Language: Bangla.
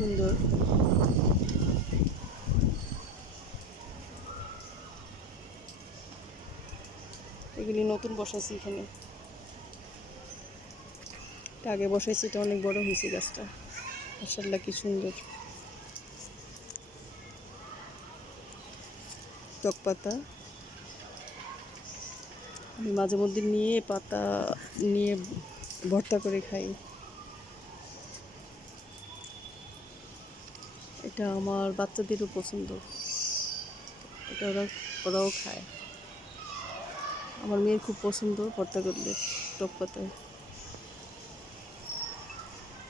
সুন্দর। এগুলি নতুন বসাইছি এখানে, আগে বসাইছি, এটা অনেক বড় হয়েছে গাছটা। মাশাআল্লাহ কি সুন্দর। টক পাতা আমি মাঝে মধ্যে নিয়ে পাতা নিয়ে ভর্তা করে খাই। এটা আমার বাচ্চাদেরও পছন্দ, এটা ওরাও খায়। আমার মেয়ের খুব পছন্দ ভর্তা করলে টক পাতায়।